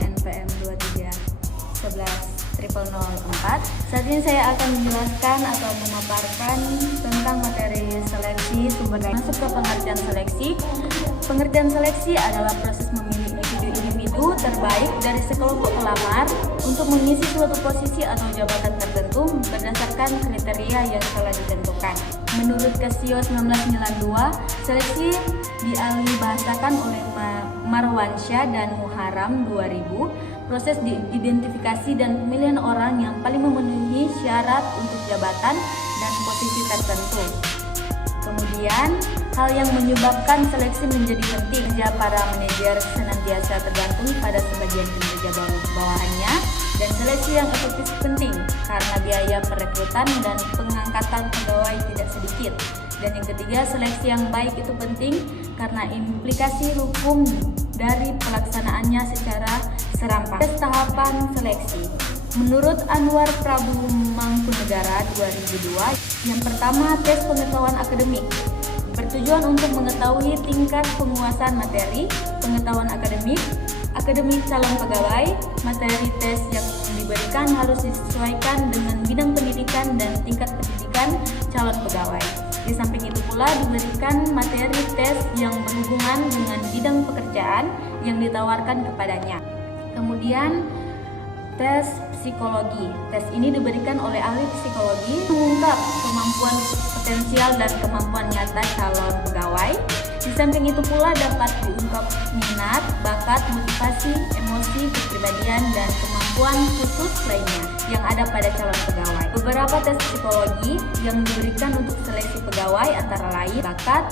NPM 2313004. Saat ini saya akan menjelaskan atau memaparkan tentang materi seleksi sumber daya. Masuk ke pengertian seleksi. Pengertian seleksi adalah proses memilih individu terbaik dari sekelompok pelamar untuk mengisi suatu posisi atau jabatan tertentu berdasarkan kriteria yang telah ditentukan. Menurut Casio 1992, seleksi dialih bahasakan oleh Marwansyah dan Muharram 2000. Proses identifikasi dan pemilihan orang yang paling memenuhi syarat untuk jabatan dan posisi tertentu. Kemudian, hal yang menyebabkan seleksi menjadi penting, kerja para manajer senantiasa tergantung pada sebagian kinerja bawahannya, dan seleksi yang efektif penting karena biaya perekrutan dan pengangkatan pegawai tidak sedikit. Dan yang ketiga, seleksi yang baik itu penting karena implikasi hukum dari pelaksanaannya secara serampangan. Tes tahapan seleksi. Menurut Anwar Prabu Mangkunegara 2002, yang pertama tes pengetahuan akademik. Bertujuan untuk mengetahui tingkat penguasaan materi, pengetahuan akademik calon pegawai. Materi tes yang diberikan harus disesuaikan dengan bidang pendidikan dan tingkat pendidikan calon pegawai. Di samping itu pula diberikan materi tes yang berhubungan dengan bidang pekerjaan yang ditawarkan kepadanya. Kemudian tes psikologi. Tes ini diberikan oleh ahli psikologi mengungkap kemampuan potensial dan kemampuan nyata calon pegawai. Di samping itu pula dapat diungkap minat, bakat, motivasi, emosi, kepribadian, dan kemampuan khusus lainnya yang ada pada calon pegawai. Beberapa tes psikologi yang diberikan untuk seleksi pegawai antara lain bakat,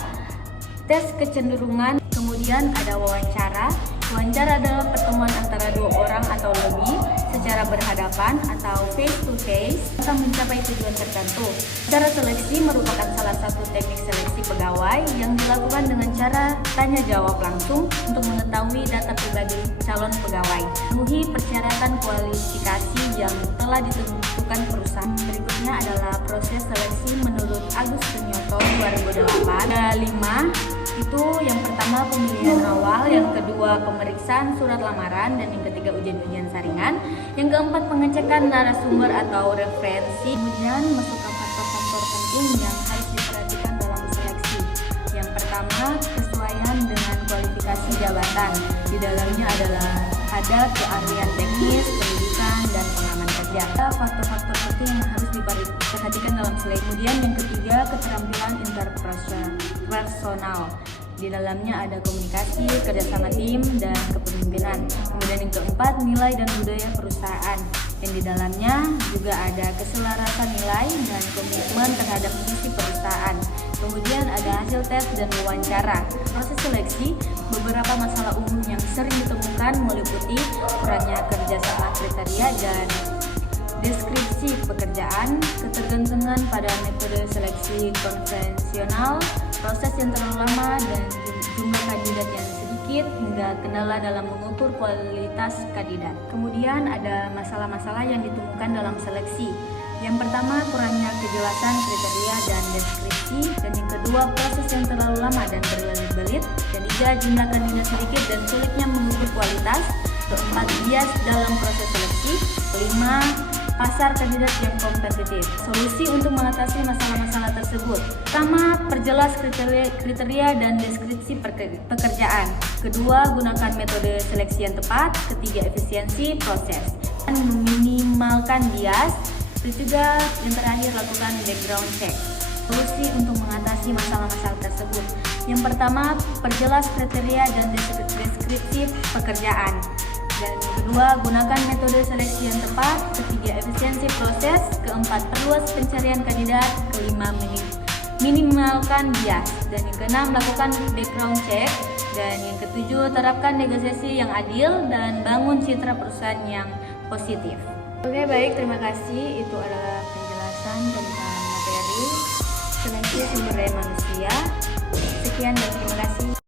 tes kecenderungan, kemudian ada wawancara. Wawancara adalah pertemuan antara dua orang atau lebih secara berhadapan atau face to face untuk mencapai tujuan tertentu. Cara seleksi merupakan salah satu teknik seleksi pegawai yang dilakukan dengan cara tanya jawab langsung untuk mengetahui data pribadi calon pegawai. Memenuhi persyaratan kualifikasi yang telah ditentukan perusahaan. Berikutnya adalah proses seleksi menurut Agus Sunyoto 2008. Ada 5. Itu yang pertama pemilihan awal, yang kedua pemeriksaan surat lamaran, dan yang ketiga ujian-ujian saringan, yang keempat pengecekan narasumber atau referensi. Kemudian masukkan faktor-faktor penting yang harus diperhatikan dalam seleksi. Yang pertama, kesesuaian dengan kualifikasi jabatan. Di dalamnya adalah ada keahlian teknis, pendidikan, dan pengalaman kerja. Faktor-faktor penting yang harus diperhatikan dalam seleksi. Kemudian yang ketiga, keterampilan interpersonal. Di dalamnya ada komunikasi, kerjasama tim, dan kepemimpinan. Kemudian yang keempat, nilai dan budaya perusahaan. Yang di dalamnya juga ada keselarasan nilai dan komitmen terhadap misi perusahaan. Kemudian ada hasil tes dan wawancara. Proses seleksi, beberapa masalah umum yang sering ditemukan meliputi kurangnya kerjasama kriteria dan deskripsi pekerjaan, ketergantungan pada metode seleksi konvensional, proses yang terlalu lama, dan jumlah kandidat yang sedikit, hingga kendala dalam mengukur kualitas kandidat. Kemudian ada masalah-masalah yang ditemukan dalam seleksi. Yang pertama, kurangnya kejelasan kriteria dan deskripsi, dan yang kedua, proses yang terlalu lama dan berbelit-belit, dan tiga, jumlah kandidat sedikit dan sulitnya mengukur kualitas. Keempat, bias dalam proses seleksi. Kelima, pasar kandidat yang kompetitif. Solusi untuk mengatasi masalah-masalah tersebut. Pertama, perjelas kriteria dan deskripsi pekerjaan. Kedua, gunakan metode seleksi yang tepat. Ketiga, efisiensi proses. Dan meminimalkan bias. Ketiga, yang terakhir, lakukan background check. Solusi untuk mengatasi masalah-masalah tersebut. Yang pertama, perjelas kriteria dan deskripsi pekerjaan. Dan yang kedua, gunakan metode seleksi yang tepat. Ketiga, efisiensi proses. Keempat, perluas pencarian kandidat. Kelima, minimalkan bias. Dan yang keenam, lakukan background check. Dan yang ketujuh, terapkan negosiasi yang adil dan bangun citra perusahaan yang positif. Oke, baik, terima kasih. Itu adalah penjelasan tentang materi seleksi sumber daya manusia. Sekian dan terima kasih.